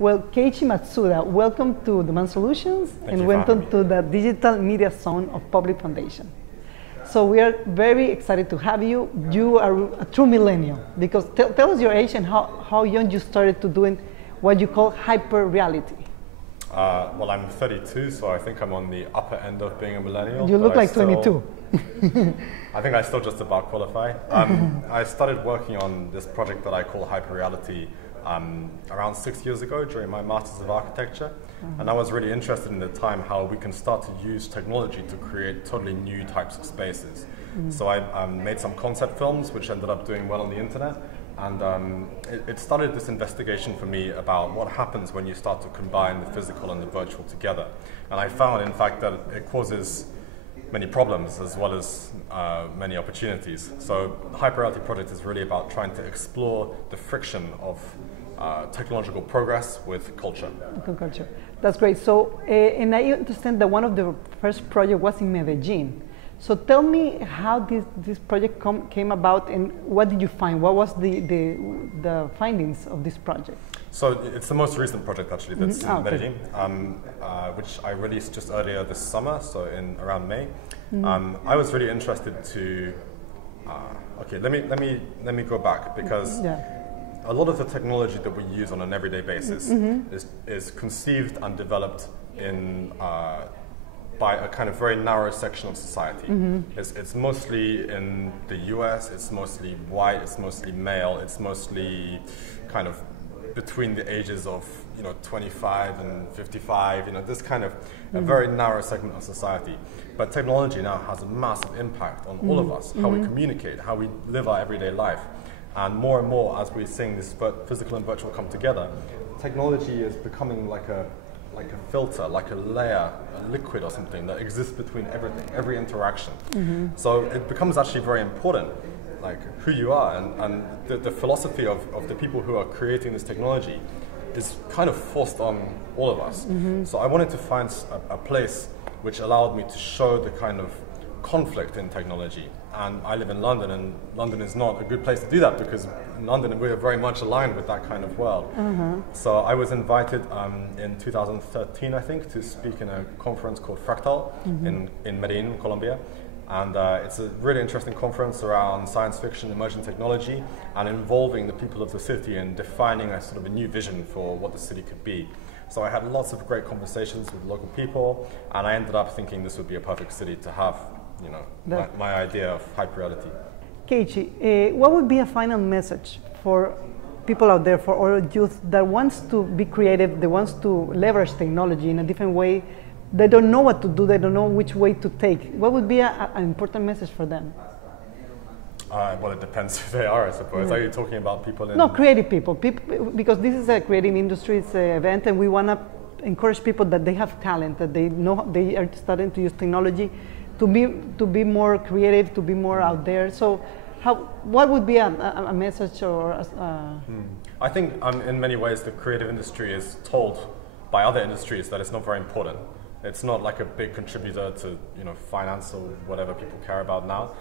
Well, Keiichi Matsuda, welcome to Demand Solutions and welcome to the Digital Media Zone of Public Foundation. So we are very excited to have you. You are a true millennial because tell us your age and how young you started to doing what you call hyper reality. Well, I'm 32, so I think I'm on the upper end of being a millennial. You look like 22. I think I still just about qualify. I started working on this project that I call hyperreality around 6 years ago during my Masters of Architecture. And I was really interested in the time how we can start to use technology to create totally new types of spaces. So I made some concept films which ended up doing well on the internet. And it started this investigation for me about what happens when you start to combine the physical and the virtual together. And I found, in fact, that it causes many problems as well as many opportunities. So the Hyperreality project is really about trying to explore the friction of technological progress with culture. Culture. That's great. So, and I understand that one of the first projects was in Medellin. So tell me how this project came about and what did you find? What was the findings of this project? So it's the most recent project actually that's in Medellin, which I released just earlier this summer, so in around May. I was really interested to, okay, let me go back because a lot of the technology that we use on an everyday basis is conceived and developed in by a kind of very narrow section of society. It's mostly in the US, it's mostly white, it's mostly male, it's mostly kind of between the ages of 25 and 55, this kind of a very narrow segment of society. But technology now has a massive impact on all of us, how we communicate, how we live our everyday life. And more as we're seeing this physical and virtual come together, technology is becoming like a filter, like a layer, a liquid or something that exists between everything, every interaction. So it becomes actually very important, like who you are, and the philosophy of the people who are creating this technology is kind of forced on all of us. So I wanted to find a place which allowed me to show the kind of conflict in technology. And I live in London, and London is not a good place to do that because in London we are very much aligned with that kind of world. So I was invited in 2013, I think, to speak in a conference called Fractal in Medellin, Colombia. And it's a really interesting conference around science fiction, emerging technology, and involving the people of the city and defining a sort of a new vision for what the city could be. So I had lots of great conversations with local people, and I ended up thinking this would be a perfect city to have my idea of hyperreality. Keiichi, what would be a final message for people out there, for our youth that wants to be creative, that wants to leverage technology in a different way? They don't know what to do, they don't know which way to take. What would be an important message for them? Well, it depends who they are, I suppose. Are you talking about people in... No, creative people, because this is a creative industry, it's an event, and we want to encourage people that they have talent, that they know they are starting to use technology to be more creative, to be more out there. So what would be a message or I think in many ways the creative industry is told by other industries that it's not very important. It's not like a big contributor to finance or whatever people care about now.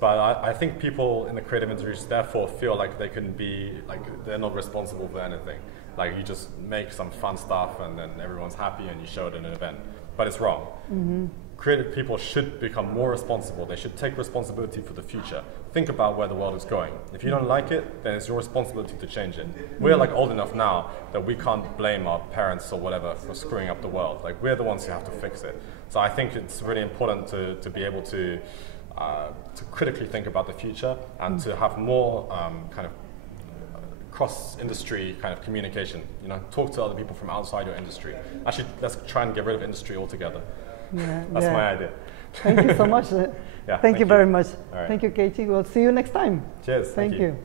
But I think people in the creative industries therefore feel like they can be, like they're not responsible for anything. Like you just make some fun stuff and then everyone's happy and you show it in an event. But it's wrong. Creative people should become more responsible. They should take responsibility for the future. Think about where the world is going. If you don't like it, then it's your responsibility to change it. We're like old enough now that we can't blame our parents or whatever for screwing up the world. Like we're the ones who have to fix it. So I think it's really important to be able to critically think about the future and to have more kind of cross-industry kind of communication. Talk to other people from outside your industry. Actually, let's try and get rid of industry altogether. That's my idea. Thank you so much. Thank you very much. Right. Thank you, Keiichi. We'll see you next time. Cheers. Thank you.